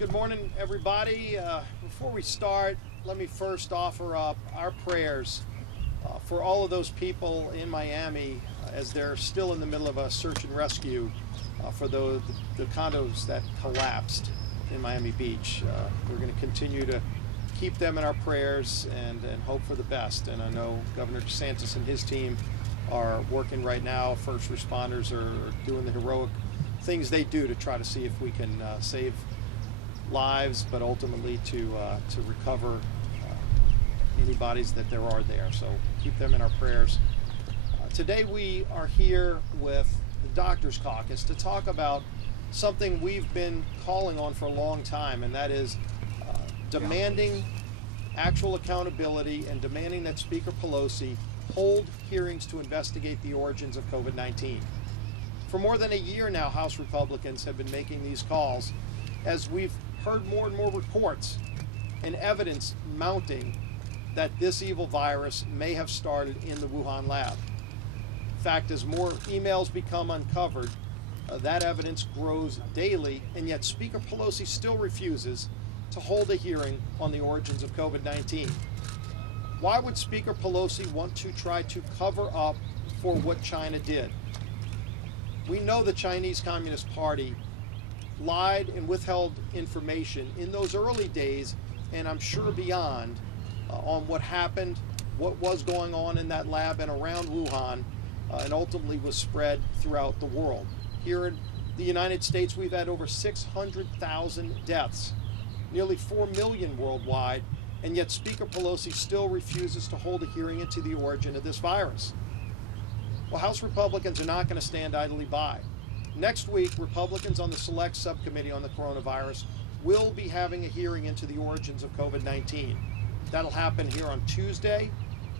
Good morning, everybody. Before we start, let me first offer up our prayers for all of those people in Miami as they're still in the middle of a search and rescue for the condos that collapsed in Miami Beach. We're going to continue to keep them in our prayers and hope for the best. And I know Governor DeSantis and his team are working right now. First responders are doing the heroic things they do to try to see if we can save lives, but ultimately to recover any bodies that there are there. So keep them in our prayers. Today we are here with the Doctors Caucus to talk about something we've been calling on for a long time, and that is demanding actual accountability and demanding that Speaker Pelosi hold hearings to investigate the origins of COVID-19. For more than a year now, House Republicans have been making these calls as we've heard more and more reports and evidence mounting that this evil virus may have started in the Wuhan lab. In fact, as more emails become uncovered, that evidence grows daily, and yet Speaker Pelosi still refuses to hold a hearing on the origins of COVID-19. Why would Speaker Pelosi want to try to cover up for what China did? We know the Chinese Communist Party lied and withheld information in those early days, and I'm sure beyond, on what happened, what was going on in that lab and around Wuhan, and ultimately was spread throughout the world. Here in the United States, we've had over 600,000 deaths, nearly 4 million worldwide, and yet Speaker Pelosi still refuses to hold a hearing into the origin of this virus. Well, House Republicans are not going to stand idly by. Next week, Republicans on the Select Subcommittee on the Coronavirus will be having a hearing into the origins of COVID-19. That'll happen here on Tuesday.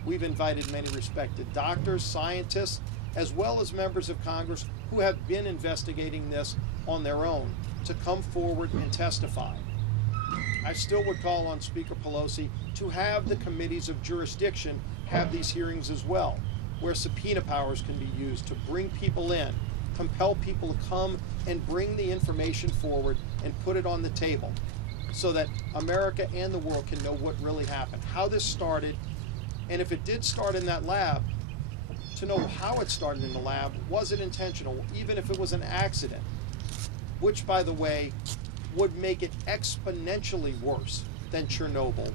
We've invited many respected doctors, scientists, as well as members of Congress who have been investigating this on their own to come forward and testify. I still would call on Speaker Pelosi to have the committees of jurisdiction have these hearings as well, where subpoena powers can be used to bring people in, compel people to come and bring the information forward and put it on the table so that America and the world can know what really happened, how this started, and if it did start in that lab, to know how it started in the lab. Was it intentional, even if it was an accident, which, by the way, would make it exponentially worse than Chernobyl.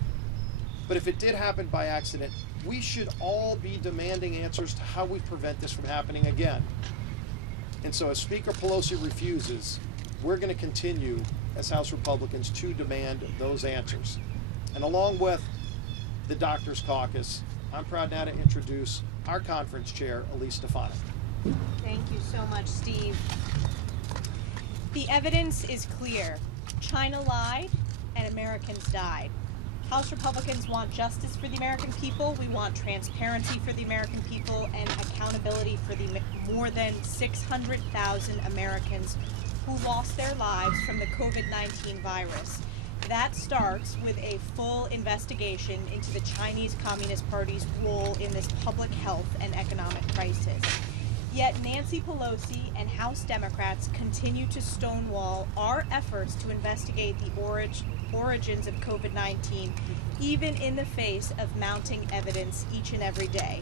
But if it did happen by accident, we should all be demanding answers to how we prevent this from happening again. And so as Speaker Pelosi refuses, we're going to continue as House Republicans to demand those answers. And along with the Doctors Caucus, I'm proud now to introduce our conference chair, Elise Stefanik. Thank you so much, Steve. The evidence is clear. China lied and Americans died. House Republicans want justice for the American people. We want transparency for the American people and accountability for the more than 600,000 Americans who lost their lives from the COVID-19 virus. That starts with a full investigation into the Chinese Communist Party's role in this public health and economic crisis. Yet Nancy Pelosi and House Democrats continue to stonewall our efforts to investigate the origins of COVID-19, even in the face of mounting evidence each and every day.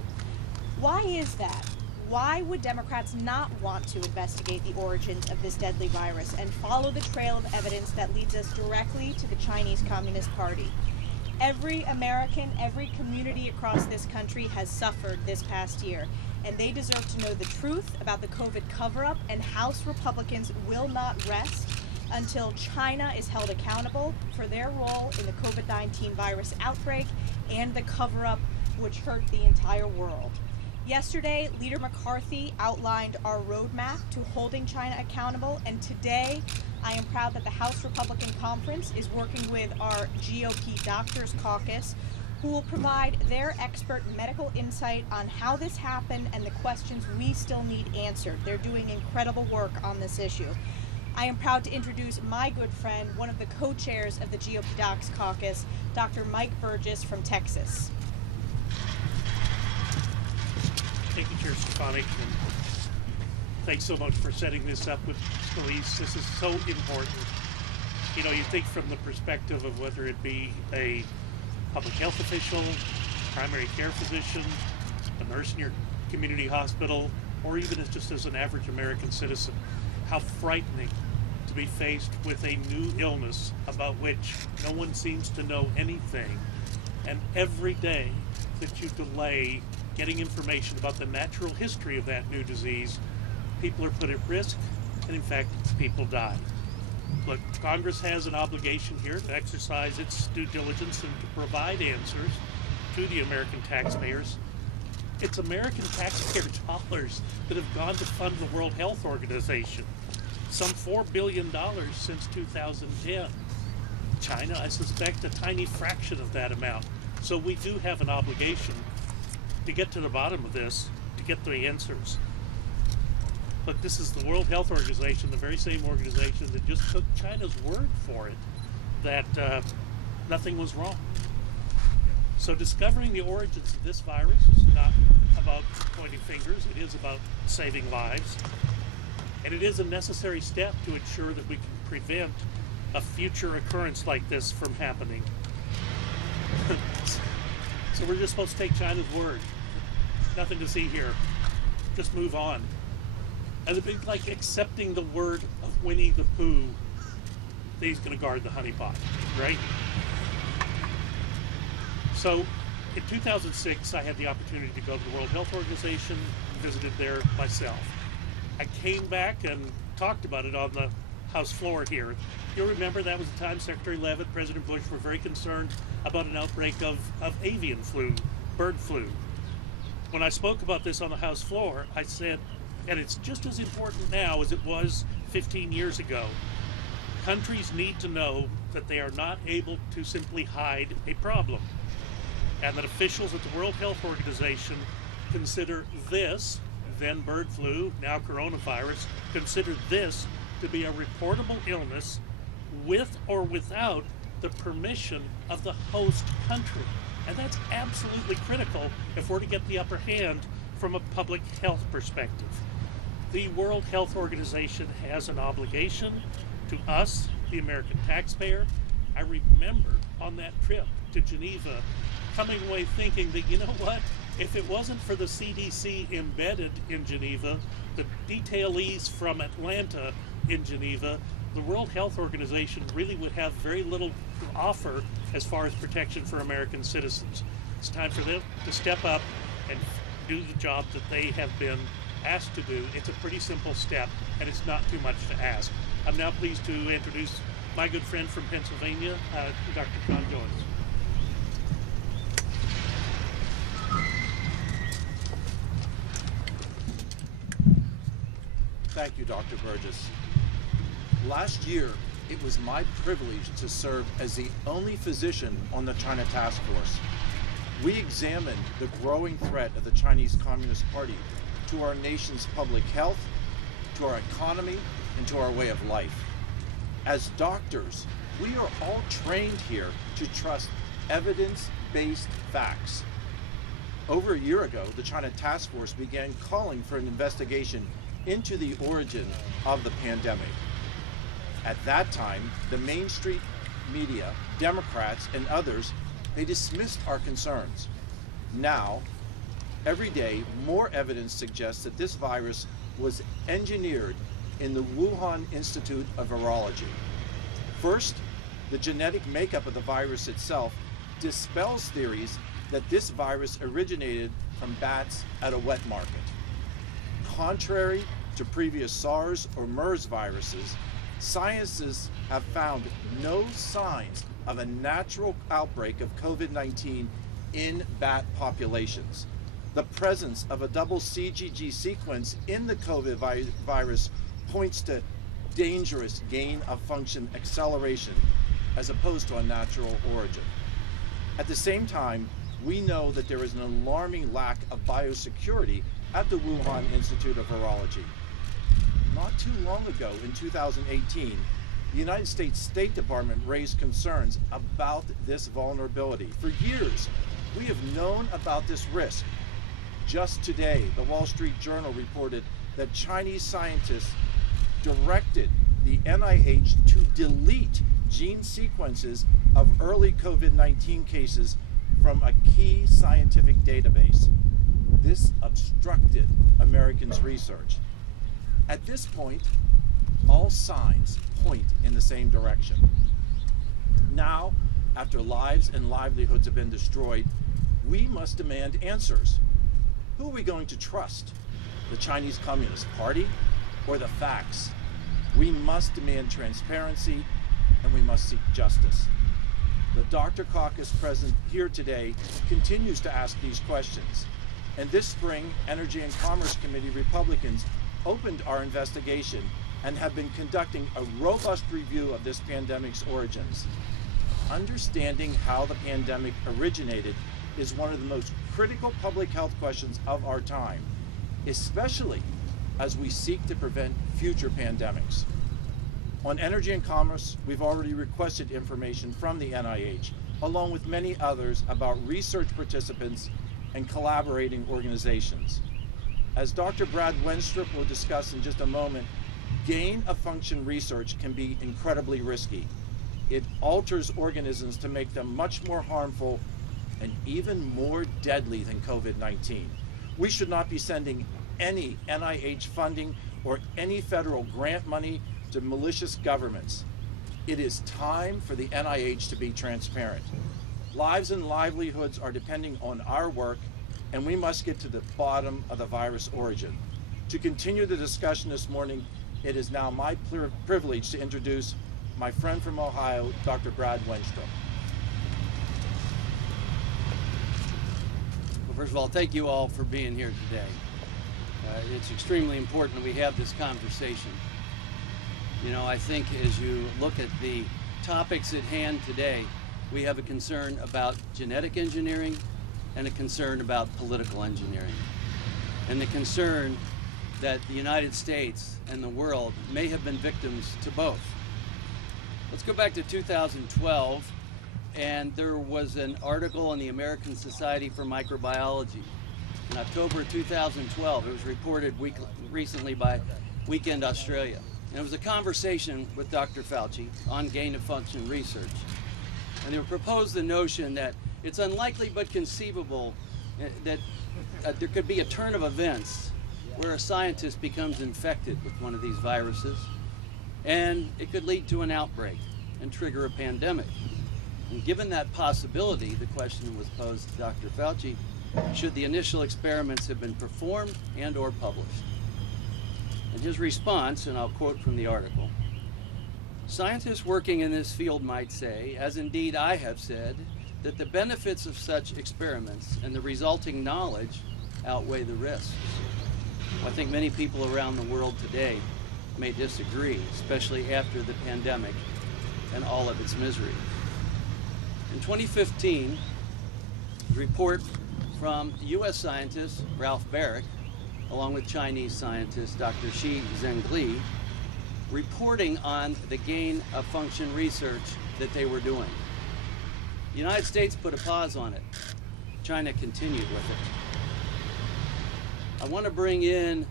Why is that? Why would Democrats not want to investigate the origins of this deadly virus and follow the trail of evidence that leads us directly to the Chinese Communist Party? Every American, every community across this country has suffered this past year, and they deserve to know the truth about the COVID cover-up, and House Republicans will not rest until China is held accountable for their role in the COVID-19 virus outbreak and the cover-up which hurt the entire world. Yesterday, Leader McCarthy outlined our roadmap to holding China accountable, and today I am proud that the House Republican Conference is working with our GOP Doctors Caucus, who will provide their expert medical insight on how this happened and the questions we still need answered. They're doing incredible work on this issue. I am proud to introduce my good friend, one of the co-chairs of the GOP Docs Caucus, Dr. Mike Burgess from Texas. Thank you, Chair Stefanik, and thanks so much for setting this up with Elise. This is so important. You know, you think from the perspective of whether it be a public health official, primary care physician, a nurse in your community hospital, or even as just as an average American citizen, how frightening to be faced with a new illness about which no one seems to know anything. And every day that you delay getting information about the natural history of that new disease, people are put at risk, and in fact, people die. Look, Congress has an obligation here to exercise its due diligence and to provide answers to the American taxpayers. It's American taxpayer dollars that have gone to fund the World Health Organization, some $4 billion since 2010. China, I suspect, a tiny fraction of that amount. So we do have an obligation to get to the bottom of this, to get the answers. But this is the World Health Organization, the very same organization that just took China's word for it that nothing was wrong. So discovering the origins of this virus is not about pointing fingers, it is about saving lives. And it is a necessary step to ensure that we can prevent a future occurrence like this from happening. So we're just supposed to take China's word. Nothing to see here. Just move on. And it'd be like accepting the word of Winnie the Pooh that he's going to guard the honeypot, right? So in 2006, I had the opportunity to go to the World Health Organization, visited there myself. I came back and talked about it on the House floor here. You'll remember that was the time Secretary Leavitt, President Bush were very concerned about an outbreak of avian flu, bird flu. When I spoke about this on the House floor, I said, and it's just as important now as it was 15 years ago, countries need to know that they are not able to simply hide a problem, and that officials at the World Health Organization consider this, then bird flu, now coronavirus, consider this to be a reportable illness with or without the permission of the host country. And that's absolutely critical if we're to get the upper hand from a public health perspective. The World Health Organization has an obligation to us, the American taxpayer. I remember on that trip to Geneva coming away thinking that, you know what, if it wasn't for the CDC embedded in Geneva, the detailees from Atlanta in Geneva, the World Health Organization really would have very little to offer as far as protection for American citizens. It's time for them to step up and do the job that they have been asked to do. It's a pretty simple step, and it's not too much to ask. I'm now pleased to introduce my good friend from Pennsylvania, Dr. John Jones. Thank you, Dr. Burgess. Last year, it was my privilege to serve as the only physician on the China Task Force. We examined the growing threat of the Chinese Communist Party to our nation's public health, to our economy, and to our way of life. As doctors, we are all trained here to trust evidence-based facts. Over a year ago, the China Task Force began calling for an investigation into the origin of the pandemic. At that time, the mainstream media, Democrats, and others, they dismissed our concerns. Now, every day, more evidence suggests that this virus was engineered in the Wuhan Institute of Virology. First, the genetic makeup of the virus itself dispels theories that this virus originated from bats at a wet market. Contrary to previous SARS or MERS viruses, scientists have found no signs of a natural outbreak of COVID-19 in bat populations. The presence of a double CGG sequence in the COVID virus points to dangerous gain of function acceleration as opposed to a natural origin. At the same time, we know that there is an alarming lack of biosecurity at the Wuhan Institute of Virology. Not too long ago, in 2018, the United States State Department raised concerns about this vulnerability. For years, we have known about this risk. Just today, the Wall Street Journal reported that Chinese scientists directed the NIH to delete gene sequences of early COVID-19 cases from a key scientific database. This obstructed Americans' research. At this point, all signs point in the same direction. Now, after lives and livelihoods have been destroyed, we must demand answers. Who are we going to trust? The Chinese Communist Party or the facts? We must demand transparency and we must seek justice. The Doctor Caucus present here today continues to ask these questions. And this spring, Energy and Commerce Committee Republicans opened our investigation and have been conducting a robust review of this pandemic's origins. Understanding how the pandemic originated is one of the most critical public health questions of our time, especially as we seek to prevent future pandemics. On Energy and Commerce, we've already requested information from the NIH, along with many others, about research participants and collaborating organizations. As Dr. Brad Wenstrup will discuss in just a moment, gain-of-function research can be incredibly risky. It alters organisms to make them much more harmful and even more deadly than COVID-19. We should not be sending any NIH funding or any federal grant money to malicious governments. It is time for the NIH to be transparent. Lives and livelihoods are depending on our work, and we must get to the bottom of the virus origin. To continue the discussion this morning, it is now my privilege to introduce my friend from Ohio, Dr. Brad Wenstrup. Well, first of all, thank you all for being here today. It's extremely important that we have this conversation. You know, I think as you look at the topics at hand today, we have a concern about genetic engineering and a concern about political engineering. And the concern that the United States and the world may have been victims to both. Let's go back to 2012, and there was an article in the American Society for Microbiology. In October 2012, it was reported recently by Weekend Australia. And it was a conversation with Dr. Fauci on gain-of-function research. And they proposed the notion that it's unlikely but conceivable that there could be a turn of events where a scientist becomes infected with one of these viruses, and it could lead to an outbreak and trigger a pandemic. And given that possibility, the question was posed to Dr. Fauci, should the initial experiments have been performed and or published? And his response, and I'll quote from the article, "Scientists working in this field might say, as indeed I have said, that the benefits of such experiments and the resulting knowledge outweigh the risks." Well, I think many people around the world today may disagree, especially after the pandemic and all of its misery. In 2015, a report from U.S. scientist Ralph Baric, along with Chinese scientist Dr. Shi Zhengli, reporting on the gain-of-function research that they were doing. The United States put a pause on it. China continued with it. I want to bring in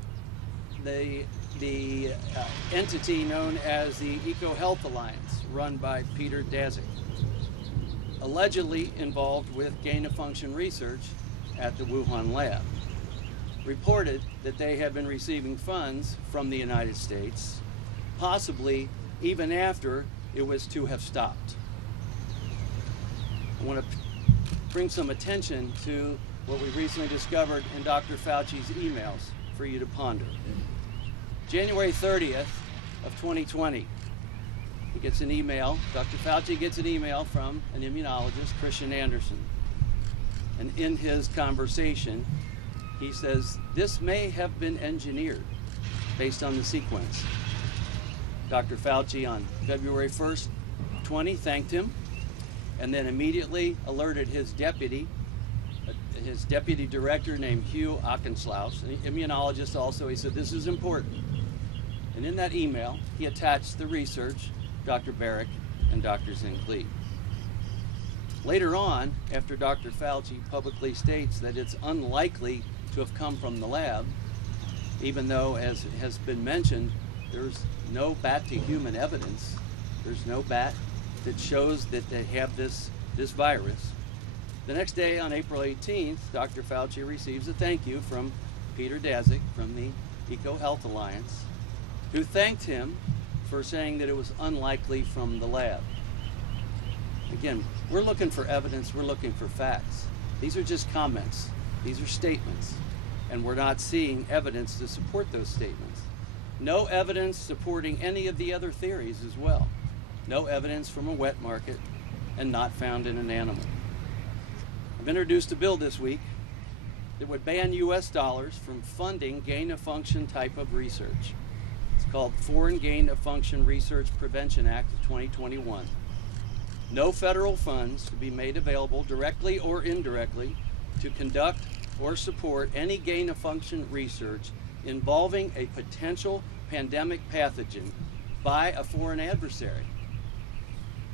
the entity known as the EcoHealth Alliance, run by Peter Daszak, allegedly involved with gain-of-function research at the Wuhan lab. Reported that they have been receiving funds from the United States, possibly even after it was to have stopped. I want to bring some attention to what we recently discovered in Dr. Fauci's emails for you to ponder. January 30th of 2020, he gets an email, Dr. Fauci gets an email from an immunologist, Christian Anderson. And in his conversation, he says, this may have been engineered based on the sequence. Dr. Fauci on February 1st, 20, thanked him, and then immediately alerted his deputy director named Hugh Auchenslaus, an immunologist also. He said, this is important. And in that email, he attached the research, Dr. Baric and Dr. Zhengli. Later on, after Dr. Fauci publicly states that it's unlikely to have come from the lab, even though, as has been mentioned, there's no bat-to-human evidence. There's no bat that shows that they have this virus. The next day, on April 18th, Dr. Fauci receives a thank you from Peter Daszak from the EcoHealth Alliance, who thanked him for saying that it was unlikely from the lab. Again, we're looking for evidence, we're looking for facts. These are just comments, these are statements, and we're not seeing evidence to support those statements. No evidence supporting any of the other theories as well. No evidence from a wet market and not found in an animal. I've introduced a bill this week that would ban US dollars from funding gain-of-function type of research. It's called Foreign Gain-of-Function Research Prevention Act of 2021. No federal funds to be made available directly or indirectly to conduct or support any gain-of-function research involving a potential pandemic pathogen by a foreign adversary.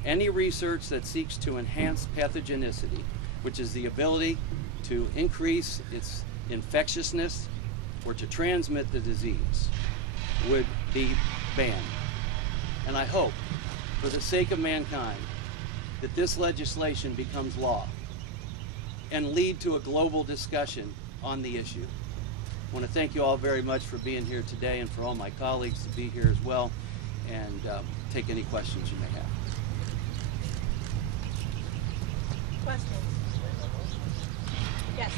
Any research that seeks to enhance pathogenicity, which is the ability to increase its infectiousness or to transmit the disease, would be banned. And I hope, for the sake of mankind, that this legislation becomes law and lead to a global discussion on the issue. I want to thank you all very much for being here today and for all my colleagues to be here as well, and take any questions you may have. Questions? Yes.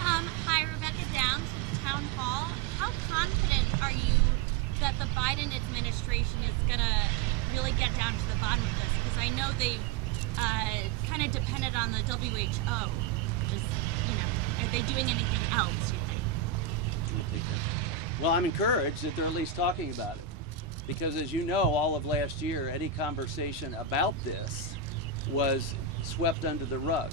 Hi, Rebecca Downs with Town Hall. How confident are you that the Biden administration is going to really get down to the bottom of this? Because I know they've kind of depended on the WHO. Just, are they doing anything else, you think? Well, I'm encouraged that they're at least talking about it. Because as you know, all of last year, any conversation about this was swept under the rug.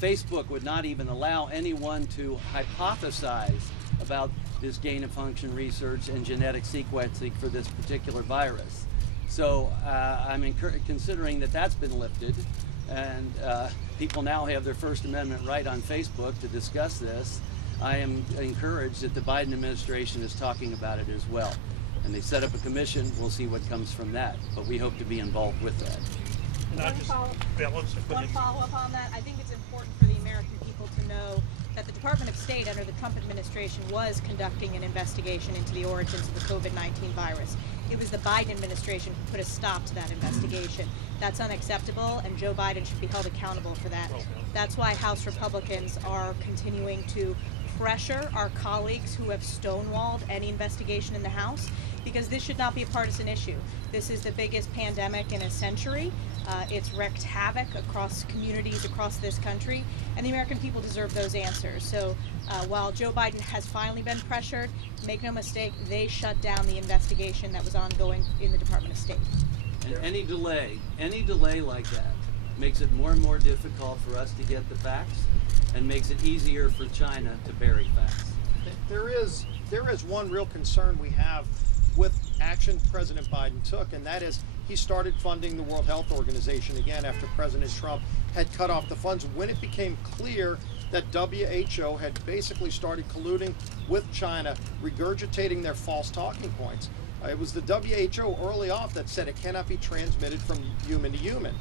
Facebook would not even allow anyone to hypothesize about this gain-of-function research and genetic sequencing for this particular virus. So I'm considering that that's been lifted, and people now have their First Amendment right on Facebook to discuss this. I am encouraged that the Biden administration is talking about it as well. And they set up a commission. We'll see what comes from that, but we hope to be involved with that. One follow-up on that. I think it's important for the American people to know that the Department of State under the Trump administration was conducting an investigation into the origins of the COVID-19 virus. It was the Biden administration who put a stop to that investigation. That's unacceptable, and Joe Biden should be held accountable for that. That's why House Republicans are continuing to pressure our colleagues who have stonewalled any investigation in the House, because this should not be a partisan issue. This is the biggest pandemic in a century. It's wreaked havoc across communities across this country, and the American people deserve those answers. So while Joe Biden has finally been pressured, make no mistake, they shut down the investigation that was ongoing in the Department of State. And any delay like that makes it more and more difficult for us to get the facts and makes it easier for China to bury facts. There is one real concern we have with action President Biden took, and that is he started funding the World Health Organization again after President Trump had cut off the funds when it became clear that WHO had basically started colluding with China, regurgitating their false talking points. It was the WHO early off that said it cannot be transmitted from human to human.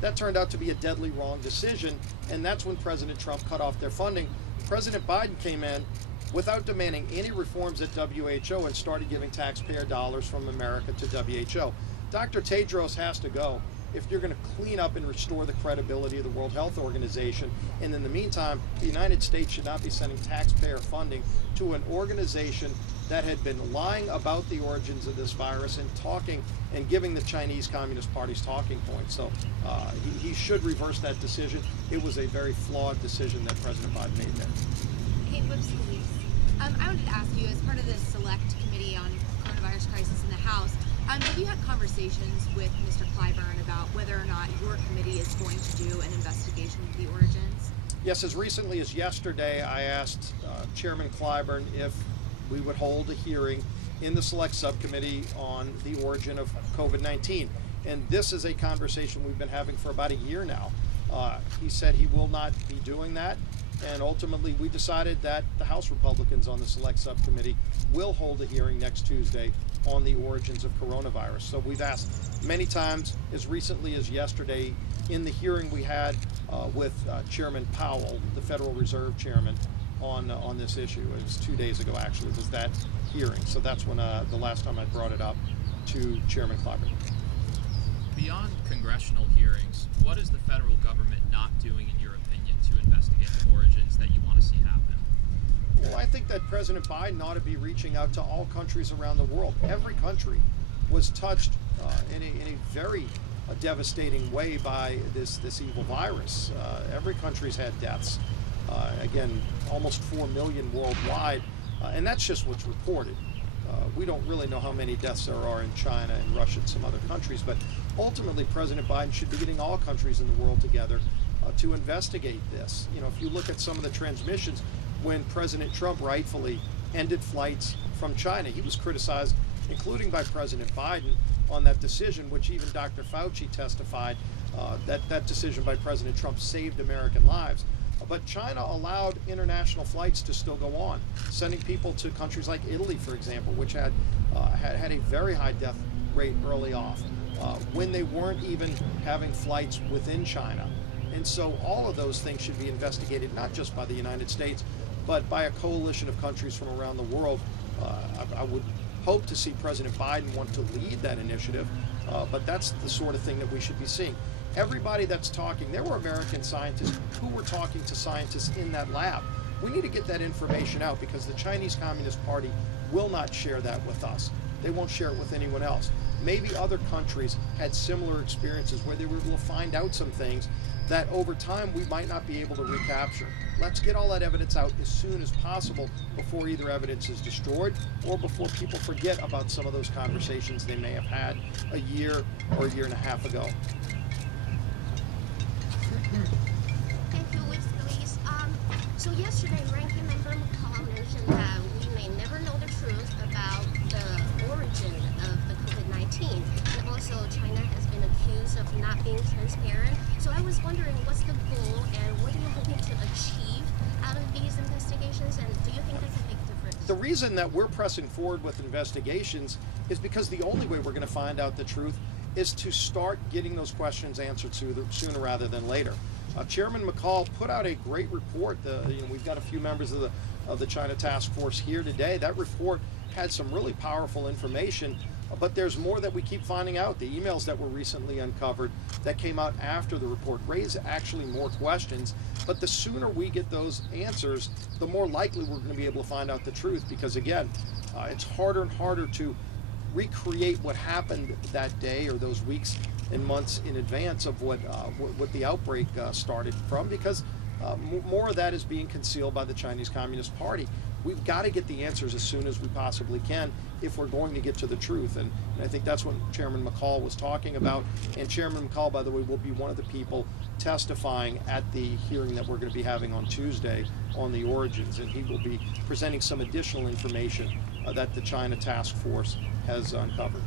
That turned out to be a deadly wrong decision, and that's when President Trump cut off their funding. President Biden came in without demanding any reforms at WHO and started giving taxpayer dollars from America to WHO. Dr. Tedros has to go if you're going to clean up and restore the credibility of the World Health Organization. And in the meantime, the United States should not be sending taxpayer funding to an organization that had been lying about the origins of this virus and talking and giving the Chinese Communist Party's talking points. So he should reverse that decision. It was a very flawed decision that President Biden made there. Hey, Louise. I wanted to ask you, as part of the Select Committee on Coronavirus Crisis in the House, have you had conversations with Mr. Clyburn about whether or not your committee is going to do an investigation of the origins? Yes, as recently as yesterday, I asked Chairman Clyburn if we would hold a hearing in the Select Subcommittee on the origin of COVID-19. And this is a conversation we've been having for about a year now. He said he will not be doing that. And ultimately, we decided that the House Republicans on the Select Subcommittee will hold a hearing next Tuesday on the origins of coronavirus. So we've asked many times, as recently as yesterday, in the hearing we had with Chairman Powell, the Federal Reserve Chairman, on this issue. It was 2 days ago, actually, was that hearing. So that's when the last time I brought it up to Chairman Clyburn. Beyond congressional hearings, what is the federal government not doing, in your opinion, to investigate the origins that you want to see happen? Well, I think that President Biden ought to be reaching out to all countries around the world. Every country was touched in a very devastating way by this evil virus. Every country's had deaths. Again, almost 4 million worldwide, and that's just what's reported. We don't really know how many deaths there are in China and Russia and some other countries, but ultimately President Biden should be getting all countries in the world together to investigate this. You know, if you look at some of the transmissions, when President Trump rightfully ended flights from China, he was criticized, including by President Biden, on that decision, which even Dr. Fauci testified that decision by President Trump saved American lives. But China allowed international flights to still go on, sending people to countries like Italy, for example, which had a very high death rate early off, when they weren't even having flights within China. And so all of those things should be investigated, not just by the United States, but by a coalition of countries from around the world. I would hope to see President Biden want to lead that initiative, but that's the sort of thing that we should be seeing. Everybody that's talking, there were American scientists who were talking to scientists in that lab. We need to get that information out, because the Chinese Communist Party will not share that with us. They won't share it with anyone else. Maybe other countries had similar experiences where they were able to find out some things that over time we might not be able to recapture. Let's get all that evidence out as soon as possible before either evidence is destroyed or before people forget about some of those conversations they may have had a year or a year and a half ago. Thank you, please. So yesterday, Ranking Member McCall mentioned that we may never know the truth about the origin of the COVID-19. And also, China has been accused of not being transparent. So I was wondering, what's the goal and what are you hoping to achieve out of these investigations? And do you think that's a big difference? The reason that we're pressing forward with investigations is because the only way we're going to find out the truth is to start getting those questions answered sooner rather than later. Chairman McCall put out a great report. We've got a few members of the China Task Force here today. That report had some really powerful information, but there's more that we keep finding out. The emails that were recently uncovered that came out after the report raise actually more questions, but the sooner we get those answers, the more likely we're going to be able to find out the truth, because again, it's harder and harder to recreate what happened that day or those weeks and months in advance of what the outbreak started from, because more of that is being concealed by the Chinese Communist Party. We've got to get the answers as soon as we possibly can if we're going to get to the truth. And I think that's what Chairman McCall was talking about. And Chairman McCall, by the way, will be one of the people testifying at the hearing that we're going to be having on Tuesday on the origins. And he will be presenting some additional information that the China Task Force has uncovered.